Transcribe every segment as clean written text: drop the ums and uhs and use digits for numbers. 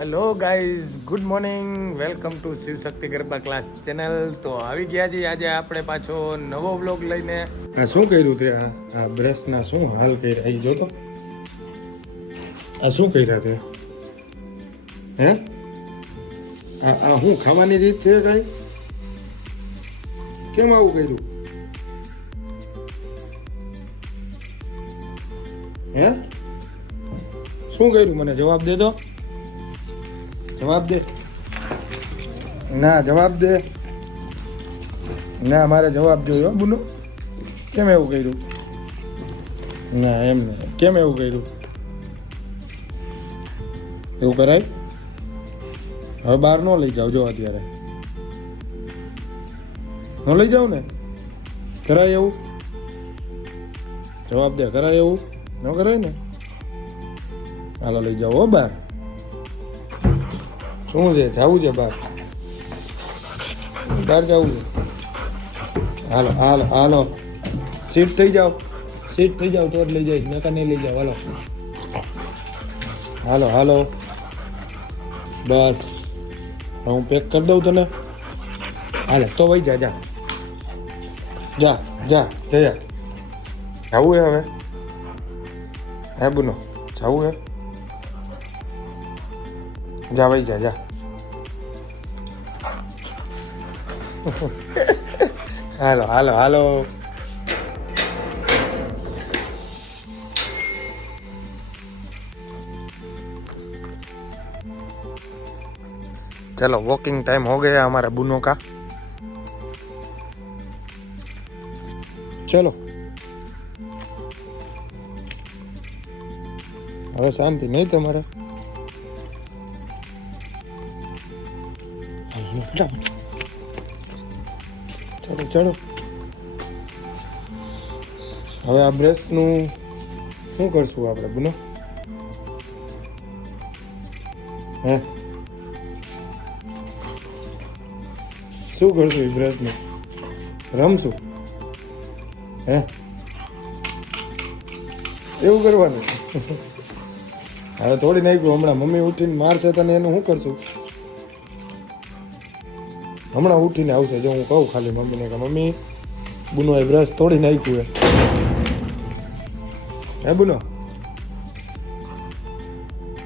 Hello guys, good morning. Welcome to Shiv Shakti Garba class channel. તો આવી ગયા છીએ આજે આપણે પાછો નવો વ્લોગ લઈને. આ શું કર્યું તે આ બ્રશના શું હાલ કર્યા અહીં જોતો. આ શું કર્યા તે હે? આ હું ખાવાની રીત છે કઈ? કેમ આવું કર્યું હે? શું કર્યું મને જવાબ દે તો. જવાબ દે. ના જવાબ દે. ના મારે જવાબ જોયો બુનો. કેમ એવું કર્યું? ના એમ નહીં. કેમ એવું કર્યું? એવું કરાય? હવે બહાર ન લઈ જાવ. જો અત્યારે ન લઈ જાવ ને. કરાય એવું? જવાબ દે. કરાય એવું? ન કરાય ને. હાલો લઈ જાઓ હો બહાર. શું છે? જવું છે બહાર? બહાર જવું છે? હાલો હાલો હાલો. સીટ થઈ જાઓ. સીટ થઈ જાઓ તો જ લઈ જાય. નકા નહીં લઈ જાઓ. હાલો હાલો હાલો. બસ હું પેક કરી દઉં તને. હાલે તો વહી જા. જા જા જા જયા. જવું હે હવે? હે બુનો જવું હે? જા ભાઈ જા જા. હાલો હાલો હાલો. चलो वॉकिंग टाइम हो गया हमारा बुनो का. चलो હવે શાંતિ નહીં તમારે. ચલો ચલો. હવે આ બ્રશનું શું કરશું આપણે બુનો? હે શું કરશું એ બ્રશનું? રમશું હે? એવું કરવાનું? હવે થોડી નાખ્યું. હમણાં મમ્મી ઉઠીને મારશે તને એનું શું કરશું? હમણાં ઉઠીને આવશે. જો હું કહું ખાલી મમ્મીને કે મમ્મી બુનો એ બ્રશ તોડી નાખ્યું હે બુનો?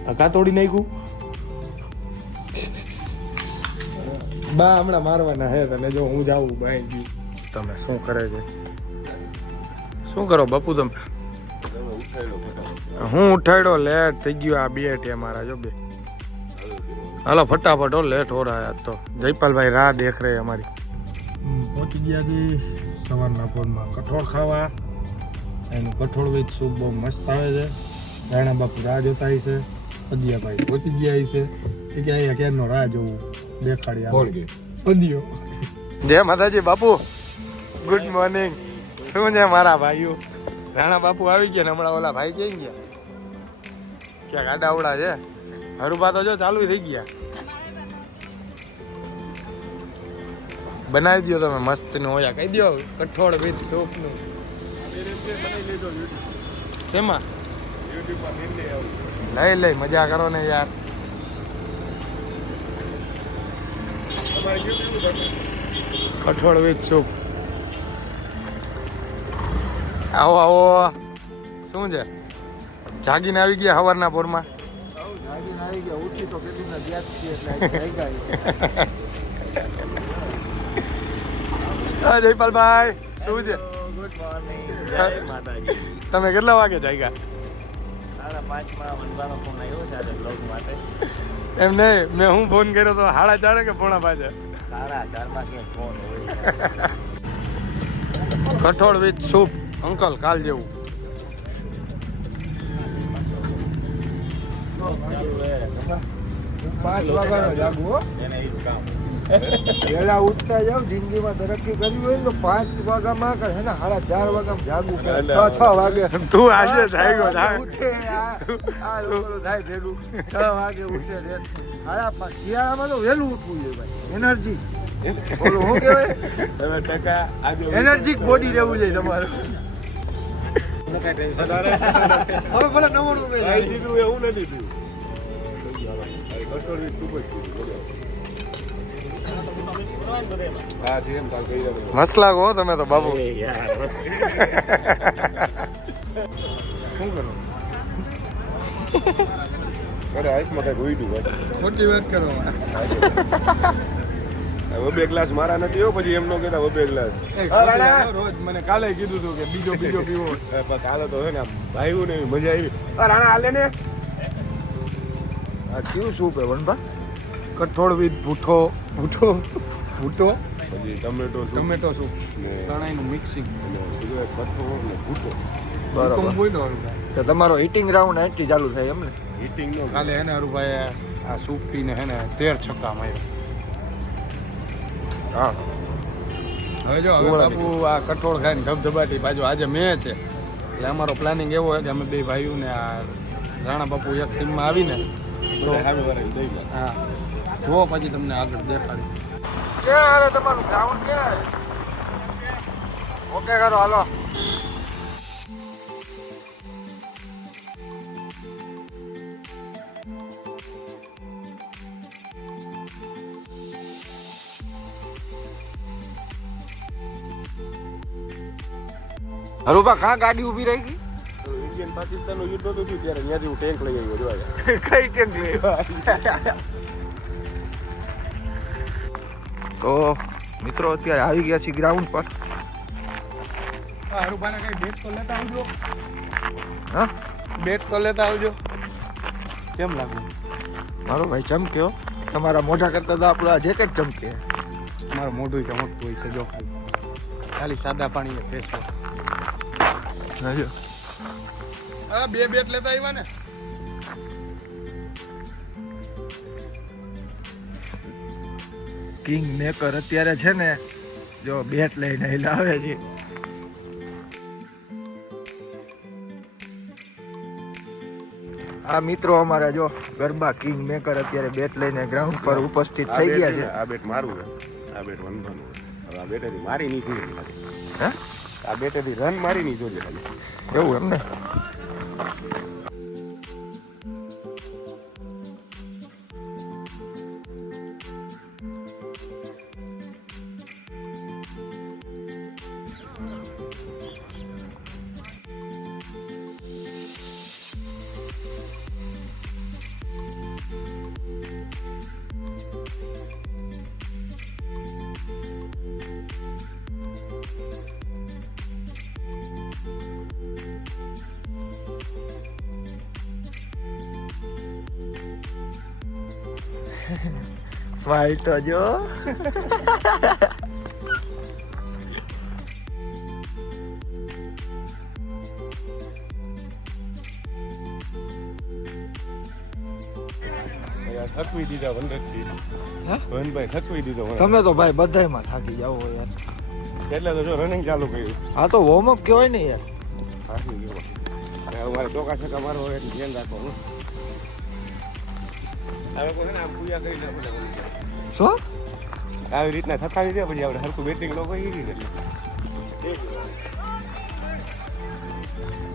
આ કા તોડી નાખ્યું? બા હમણાં મારવાના હે તને. જો હું જાઉં બાઈ ગયું. તમે શું કરે છે? શું કરો બાપુ તમે? હું ઉઠાડ્યો. લેટ થઈ ગયો. આ બે टे મારા જો બે. હાલો ફટાફટ હો. લેટ હો रहा है आज तो. જયપાલભાઈ રાહ દેખ રહે અમારી. પહોંચી ગયા જી સવારના પોરમાં કઠોળ ખાવા. એનું કઠોળ વિથ સૂપ બહુ મસ્ત આવે છે. રાણા બાપુ રાહ જોતા છે. પદિયાભાઈ પહોંચી ગયા છે. કે અહીંયા ક્યારનો રાહ જોવું દેખાડી પદિયો. જય માતાજી બાપુ. Good morning. શું છે મારા ભાઈઓ? રાણા બાપુ આવી ગયા ને હમણાં ઓલા ભાઈ ક્યાં ગયા? ક્યાં ગાડાવડા છે? હરુભા તો જો ચાલુ થઈ ગયા. બનાવી દો તમે મસ્ત નું હોયા. કહી દો કઠોળ વિથ સૂપ નું. શેમાં? લઈ લઈ મજા કરો ને યાર. કઠોળ વિથ સૂપ. આવો આવો. શું છે? જાગીને આવી ગયા સવારના પોરમાં? ઉઠી તો જયપાલભાઈ શું છે? Good morning. તમે કેટલા વાગે જાગ્યા? 5:30 વનવાનો ફોન આવ્યો છે આજે બ્લોગ માટે. એમ નહીં, મેં હું ફોન કર્યો તો 4:30 કે 4:45? 4:30 કે ફોન હોય. કઠોળ વિથ સૂપ અંકલ કાલ જેવું. ચાલુ રહે. 5 વાગ્યાનો જાગવું હો. એને ઈ જ કામ. વહેલા ઉઠતા જાવ. જિંદગીમાં તરક્કી કરવી હોય ને તો 5 વાગ્યામાં કરે ને 4:30 વાગ્યામાં જાગવું પડે. 6 વાગે તું આજે જાગ્યો ઉઠે. આ લોકો થાય ભેગું 6 વાગે ઉઠે છે. શિયાળામાં તો વહેલું ઉઠવું જોઈએ ભાઈ. એનર્જી બોલો શું કહેવાય? તમે ટકા આજે એનર્જીક બોડી રહેવું જોઈએ તમારું. હવે ભલે 99 એવું નથી થયું. હા સેમ કાલ કહી દઉં મસ્ત લાગો હો તમે તો બાબુ શું કરો અરે આઈસમાં કઈ ગોઈડું ભાઈ મોટી વાત કરો બે ગ્લાસ મારા નથી હો પછી એમ નો કહેતા બે ગ્લાસ રોજ મને કાલે કીધું હતું કે બીજો પીવો કાલે તો હે ને ભાઈ ને મજા આવી રાણા હાલે ને આ કયું સૂપ હે વનભા કઠોળ વિથ ભૂઠો પછી ટમેટો સૂપ ને ત્રણેયનું મિક્સિંગ સિગરેટ કઠોળ ને ભૂકો તો તમારો હીટિંગ રાઉન્ડ અહીંથી ચાલુ થાય એમ ને હીટિંગ નો કાલે હે ને હરુભાઈ આ સૂપ પીને હે ને 13 છક્કા માર્યો હા હવે જો હવે બાપુ આ કઠોળ ખાઈને ધબધબાટી બાજુ આજે મેં છે એટલે અમારો પ્લાનિંગ એવો હોય કે અમે બે ભાઈઓ ને આ રાણા બાપુ એક ટીમમાં આવીને હા જો પછી તમને આગળ દેખાડી ક્યાં અરે તમારું ગ્રાઉન્ડ ક્યાં ઓકે કરો હાલો હરુભા કાં ગાડી ઊભી રહી ગઈ ઇન્ડિયન પાકિસ્તાન નું યુદ્ધ હતું ત્યારે ત્યાંથી હું ટેન્ક લઈ આવ્યો જોવા કઈ ટેન્ક લઈ તો મિત્રો અત્યારે આવી ગયા છીએ ગ્રાઉન્ડ પર હરુભાને કઈ બેટ તો લેતા આવજો હા બેટ તો લેતા આવજો કેમ લાગે મારો ભાઈ ચમક્યો તમારા મોઢા કરતા તો આપણું આ જેકેટ ચમકે મારું મોઢું ચમકતું હોય છે જો ખાલી સાદા પાણી ફેસ વોશ હા બે બેટ લેતા આવ્યા ને કિંગ મેકર અત્યારે છે ને જો બેટ લઈને આવે છે આ મિત્રો અમારા જો ગરબા કિંગ મેકર અત્યારે બેટ લઈને ગ્રાઉન્ડ પર ઉપસ્થિત થઈ ગયા છે આ બેટ મારું છે આ બેટ વનવાનું હવે આ બેટેથી મારી નહીં જોઈએ હે આ બેટેથી રન મારી નહીં જોઈએ એવું એમ ને સ્માઈલ તો જો થકવી દીધા વનરક્ષી વનભાઈ થકવી દીધો તમે તો ભાઈ બધાયમાં થાકી જાવ હો યાર એટલે તો જો રનિંગ ચાલુ કર્યું હા તો વોર્મ અપ કહેવાય ને યાર થાકી ગયો અને અમારે ચોકા છકા મારવો હોય એટલે ધ્યાન રાખવાનું હવે કોઈ ને પૂજા કરી નાખો શું આવી રીતના થકાવી દે પછી આપણે હરખું બેટિંગ લોકો કરી ને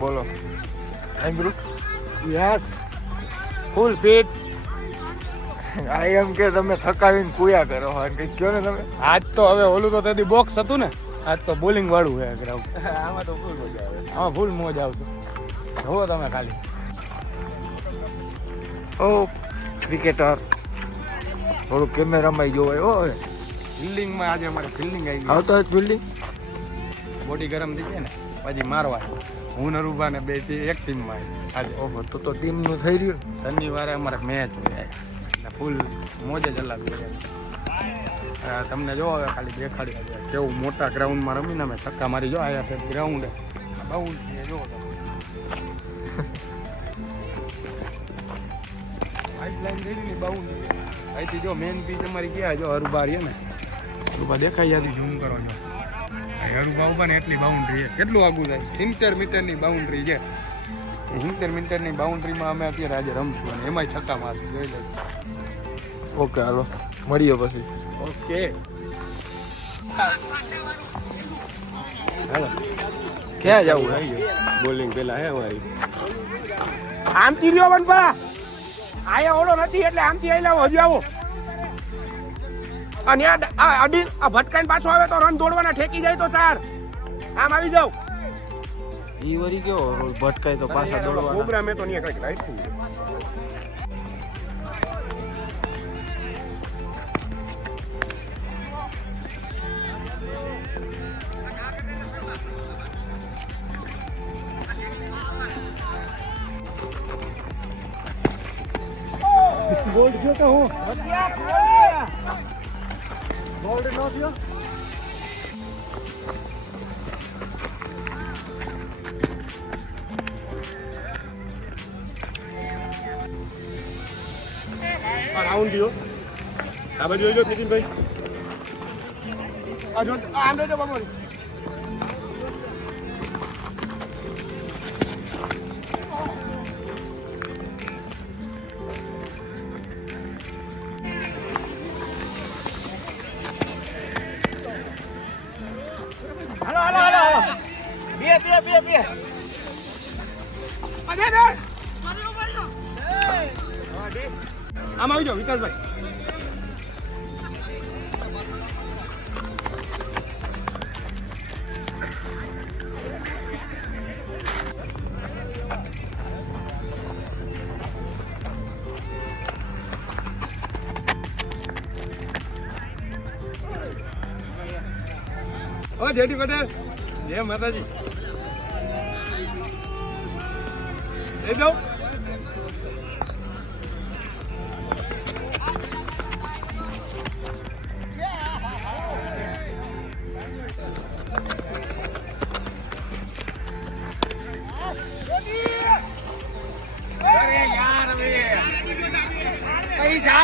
બોલો આઈ બ્રુ યસ ફૂલ ફિટ આઈ એમ કે તમે થકાવીને કુયા કરો અને કઈ કયો ને તમે આજ તો હવે ઓલું તો તેથી બોક્સ હતું ને આજ તો બોલિંગ વાળું છે ગ્રાઉન્ડ આમાં તો ફૂલ મજા આવે આમાં ફૂલ મોજ આવશે જુઓ તમે ખાલી ઓ ક્રિકેટર થોડું કેમેરામાં જોવાય હો હવે ફિલ્ડિંગમાં આજે અમારે ફિલ્ડિંગ આવી ગઈ આવતો જ બિલ્ડિંગ બોડી ગરમ થઈ જાય ને પછી મારવા હું નરુભા ને બે એક ટીમમાં આજે ઓહો તો ટીમનું થઈ રહ્યું શનિવારે અમારે મેચ હોય એટલે ફૂલ મોજ જ અલગ હોય તમને જો હવે ખાલી દેખાડી આજે કેવું મોટા ગ્રાઉન્ડમાં રમીને અમે છક્કા મારી જો આયા છે ગ્રાઉન્ડ બાઉન્ડ જો પાઇપલાઇન થઈ ને બાઉન્ડ અહીંથી જો મેન પીચ અમારી ક્યાં જો હરુભા રહે ને હરુભા દેખાઈ જતી ઝૂમ કરો જો હરુભા ઉભા ને એટલી બાઉન્ડ્રી છે કેટલું આગું થાય 70 મીટરની બાઉન્ડ્રી છે 70 મીટરની બાઉન્ડ્રીમાં અમે અત્યારે આજે રમશું અને એમાંય છક્કા મારશું જોઈ લેજો ઓકે હાલો મળીએ પછી ઓકે ક્યાં જવું બોલિંગ પેલા હે અમારી આમ ચીર્યો બનપા આયા ઓળો નથી એટલે આમથી આઈ લાવો હજી આવો અને આ અડી આ ભટકાઈને પાછો આવે તો રન દોડવાના ઠેકી જાય તો 4 આમ આવી જાવ ઈ વરી કેવો ભટકાય તો પાછા દોડવાના પ્રોગ્રામ એ તો નહીં કઈક રાખ્યું બોલ્ડ થયો તો હું બોલ્ડ નો થયો રાઉન્ડ દિયો આ બાજુ જોઈ લો નીતિનભાઈ આ જો આમ જોજો બાબુ આમ આવી જાઓ વિકાસભાઈ ઓ જેડી પટેલ જય માતાજી એ દો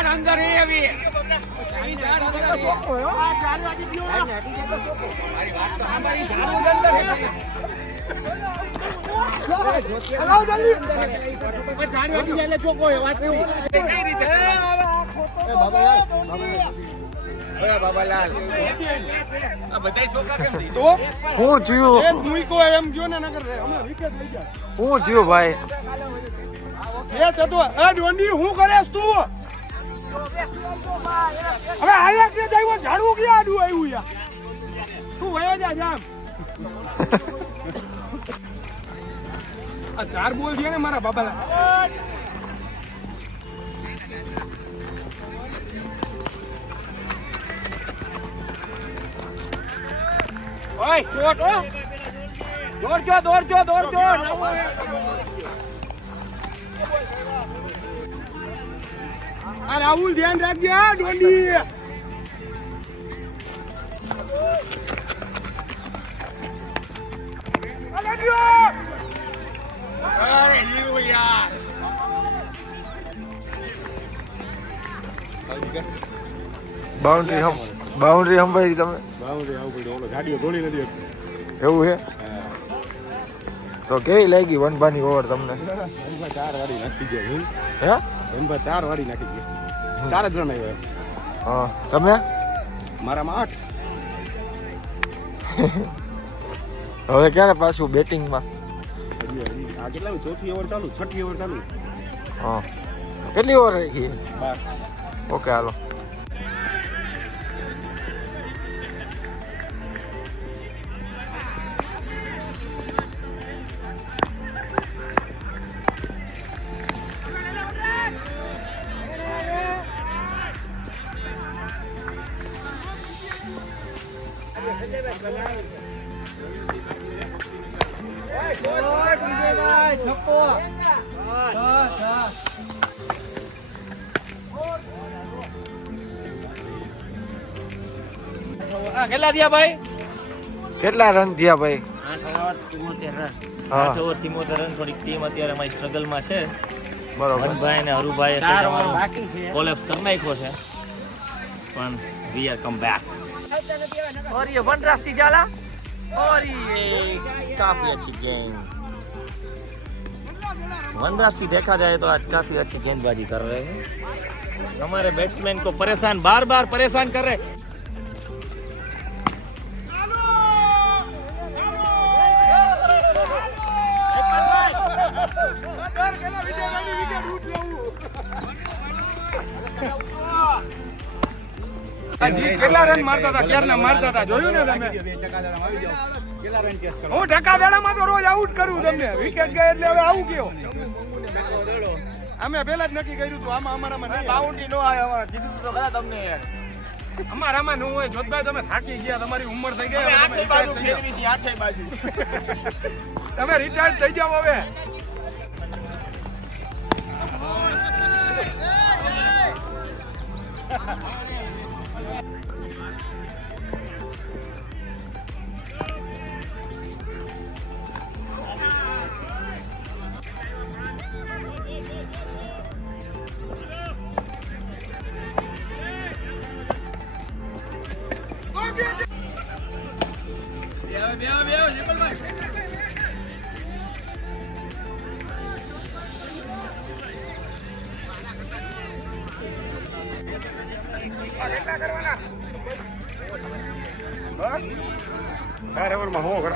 અંદર હે અભી હું થયું એમ ગયો ને નગર હમણાં વિકેટ લઈ જાય હું થયું ભાઈ એ થતો એ ડોંડી હું કરેસ તું હવે આયા કે જાય ઝાડવું કે આડું આવ્યું યાર તું વયો જા જામ આ 4 બોલ દે ને મારા બાબાલા ઓય શોટ ઓ દોડજો આ રાહુલ ધ્યાન રાખજે આ ડોંડી અરે લીવો યાર બાઉન્ડ્રી હંભાઈ તમે બાઉન્ડ્રી આવું પડ્યું ઓલો ગાડીઓ દોડી નથી એવું છે તો કેવી લાગી વનભાની ઓવર તમને 4 વાળી નાખી ગયા હે 4 વાળી નાખી ગયા 4 જ રન આવ્યા હા તમે મારામાં 8 હવે ક્યારે પાછું બેટિંગમાં આ કેટલા 4થી ઓવર ચાલુ 6ઠી ઓવર ચાલુ હા કેટલી ઓવર રહી ગઈ 12 ઓકે હાલો કેટલા થયા ભાઈ? કેટલા રન થયા ભાઈ? 8 ઓવર 74 રન. થોડીક ટીમ અત્યારે અમારી સ્ટ્રગલમાં છે. બરોબર. વનભાઈ અને હરુભાઈ કોલેપ્સ કરી નાખ્યો છે, પણ વી આર કમ બેક. और ये वनराज जाला और ये काफी अच्छी गेंद. वनराज सिंह देखा जाए तो आज काफी अच्छी गेंदबाजी कर रहे हैं. हमारे बैट्समैन को परेशान, बार बार परेशान कर रहे. કેટલા રન મારતા હતા ક્યારના મારતા હતા જોયું ને તમે હું ટકા દાડામાં તો રોજ આઉટ કરું તમને વિકેટ ગઈ એટલે હવે આવું કયો અમે પહેલા જ નક્કી કર્યું હતું આમાં અમારામાં નહીં બાઉન્ડ્રી નો આવે કીધું તો ખરા તમને યાર અમારામાં નું હોય જોતભાઈ તમે થાકી ગયા તમારી ઉંમર થઈ ગઈ તમે રિટાયર્ડ થઈ જાવ હવે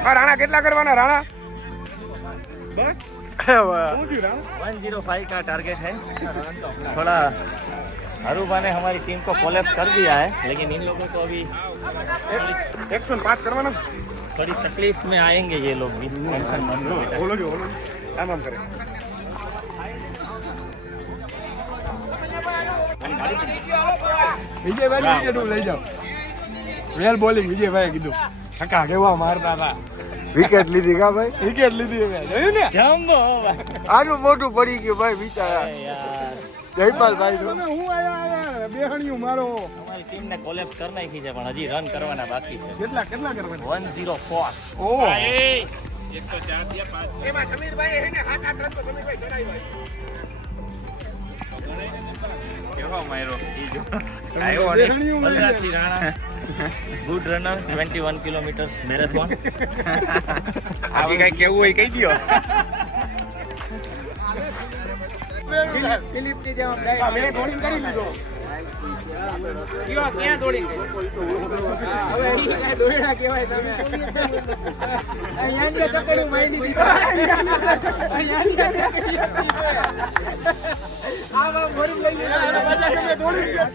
રાણા કેટલા કરવાના રાણા બસ 105 का टारगेट है थोड़ा अरूबा ने हमारी टीम को कोलैप्स कर दिया है लेकिन इन लोगों को अभी 105 करवाना थोड़ी तकलीफ में आएंगे ये लोग भी टेंशन मत लो बोलो आम करे વિજયભાઈ વિકેટ લઈ જાઓ વેલ બોલિંગ વિજયભાઈ કીધું છક્કા કેવા મારતા હતા વિકેટ લીધી કા ભાઈ વિકેટ લીધી હવે જોયું ને जंबो આનું મોટું પડી ગયું ભાઈ બિચારા यार જયપાલભાઈ તમે હું આયા બેહણિયું મારો हमारी टीम ने कोलैप्स कर नाखी છે પણ હજી રન કરવાના બાકી છે કેટલા કરવાના 104 ઓહ એમાં સમીરભાઈ હે ને 7-8 રન તો સમીરભાઈ ચડાવ્યા કેવો માર્યો ઈ જો આયો અને Balrajsinh Rana good runner 21 kilometres marathon આવી કઈ કેવું હોય કહી દયો ફિલિપ ની જેમ ડાય મેં બોલિંગ કરી લીધો ક્યાં દોડી ગઈ હવે ઈ કાય દોડ્યા કહેવાય તમે અહીંયા અંદર ચકડી મારી દીધી અહીંયા અંદર ચકડી આવા ભરી લઈ લીધા બધા તમે દોડી ગયા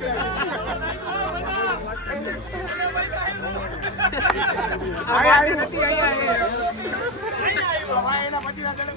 આયા નથી આયા એના પતિના જડે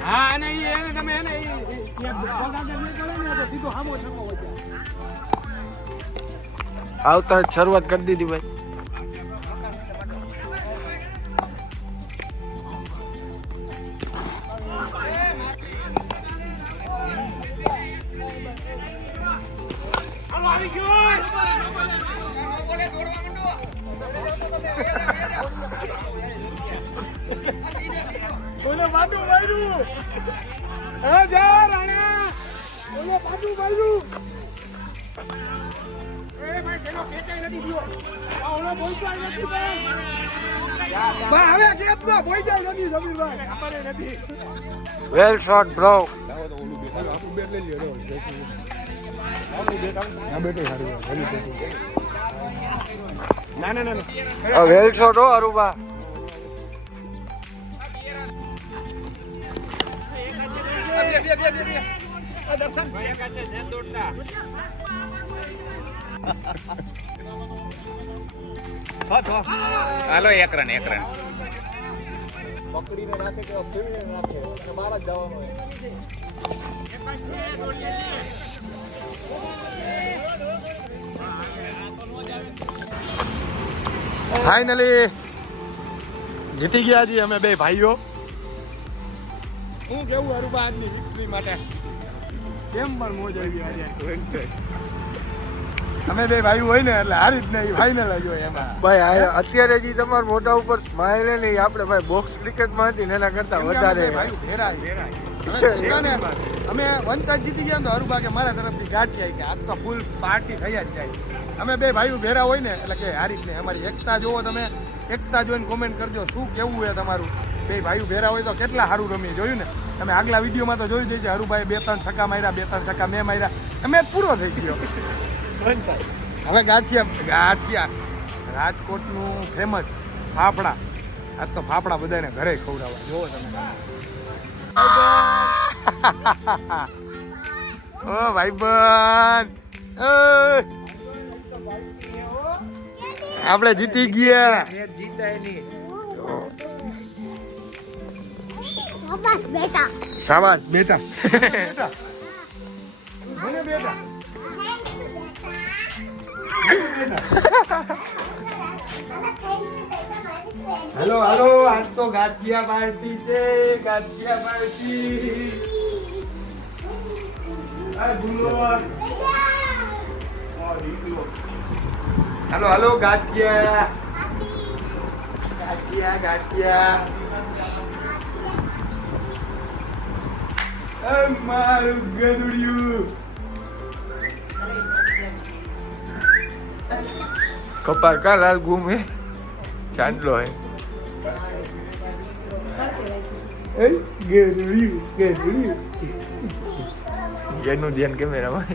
હા નહીં એને તમે એને સીધો હામો છકો હોય આવતા શરૂઆત કરી દીધી ભાઈ ઓલે બાજુ માર્યું હા જા રાણા ઓલે બાજુ માર્યું એ ભાઈ સેનો કેચાઈ નથી દિયો આ ઓલો બોલતો નથી ભાઈ હવે કેત ના બોઈ જાય નથી સમીરભાઈ ખબર નથી વેલ શોટ બ્રો આપણું બેટ લઈ લ્યો ના બેટો સારું ના વેલ શોટ હો અરુબા દર્શન હાલો એક રન પકડીને રાખે કે ફેરવીને રાખે બહાર જ જવાનું હોય. ફાઇનલી જીતી ગયા છીએ અમે બે ભાઈઓ. હું કેવું અરુબા આજની વિક્ટરી માટે કેમ પણ મોજ આવી આજે. અમે બે ભાઈ હોય ને એટલે હારી જ નહીં ફાઇનલ જ હોય એમાં. ભાઈ અત્યારે જે તમારા મોઢા ઉપર સ્માઈલ હે ને આપણે ભાઈ બોક્સ ક્રિકેટમાં હતી ને એના કરતા વધારે ભાઈ ભેરાય અમે વનચાટ જીતી ગયા ને તો અરુબા કે મારા તરફથી ગાંઠી આવી કે આજ તો ફૂલ પાર્ટી થઈ જ જાય. અમે બે ભાઈઓ ભેરા હોય ને એટલે કે હારી જ નહીં. અમારી એકતા જોવો તમે, એકતા જોઈને કોમેન્ટ કરજો શું કેવું હોય તમારું. બે ભાઈઓ ભેરા હોય તો કેટલા સારું રમી જોયું ને તમે આગલા વિડીયોમાં તો જોઈ જઈ છે. હરુભાઈ 2-3 છક્કા માર્યા, 2-3 છક્કા મેં માર્યા. અમે પૂરો થઈ ગયો. હવે ગાંઠિયા રાજકોટનું ફેમસ ફાફડા. આજ તો ફાફડા બધાને ઘરે ખવડાવવા જોવો તમે. ઓ ભાઈબંધ આપણે જીતી ગયા. શાબાશ બેટા. મને બેટા હેલો હેલો આજ તો ગાંઠિયા પાર્ટી છે. ગાંઠિયા પાર્ટી હેલો હેલો ગાંઠિયા ગાંઠિયા ગાંઠિયા મારું ગદુડિયું. કપાર કા લાલ ગુમ હે ચાંદલો હે એનું ધ્યાન કેમેરામાં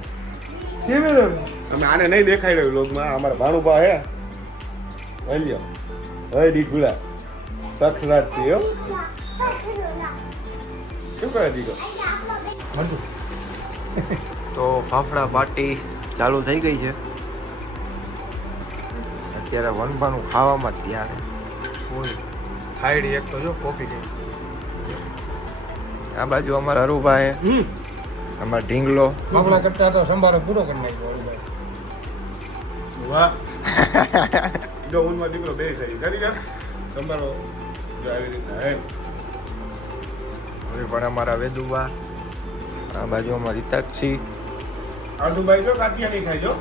અમે આને નહીં દેખાઈ રહ્યું લોકમાં. અમારા ભાણુભા હે હલ્યો હય દીકુલા સખરાત છે હો. શું કરે દીકો? તો ફાફડા પાર્ટી ચાલુ થઈ ગઈ છે. અત્યારે વનભાનું ખાવામાં ધ્યાન હાઈડ એક તો જો કોપી ગઈ. આ બાજુ અમારા હરુભાઈ અમારા ઢીંગલો બાપડા કરતા તો સંભારો પૂરો કરી નાખ્યો. વાહ જો ઉનમાં દીકરો બે થઈ કરી જા સંભારો જો આવી રીતના હે. હવે પણ અમારા વેદુબા. આ બાજુ અમારી હિતાક્ષી. આદુભાઈ જો કાતિયા નહીં ખાઈ જો.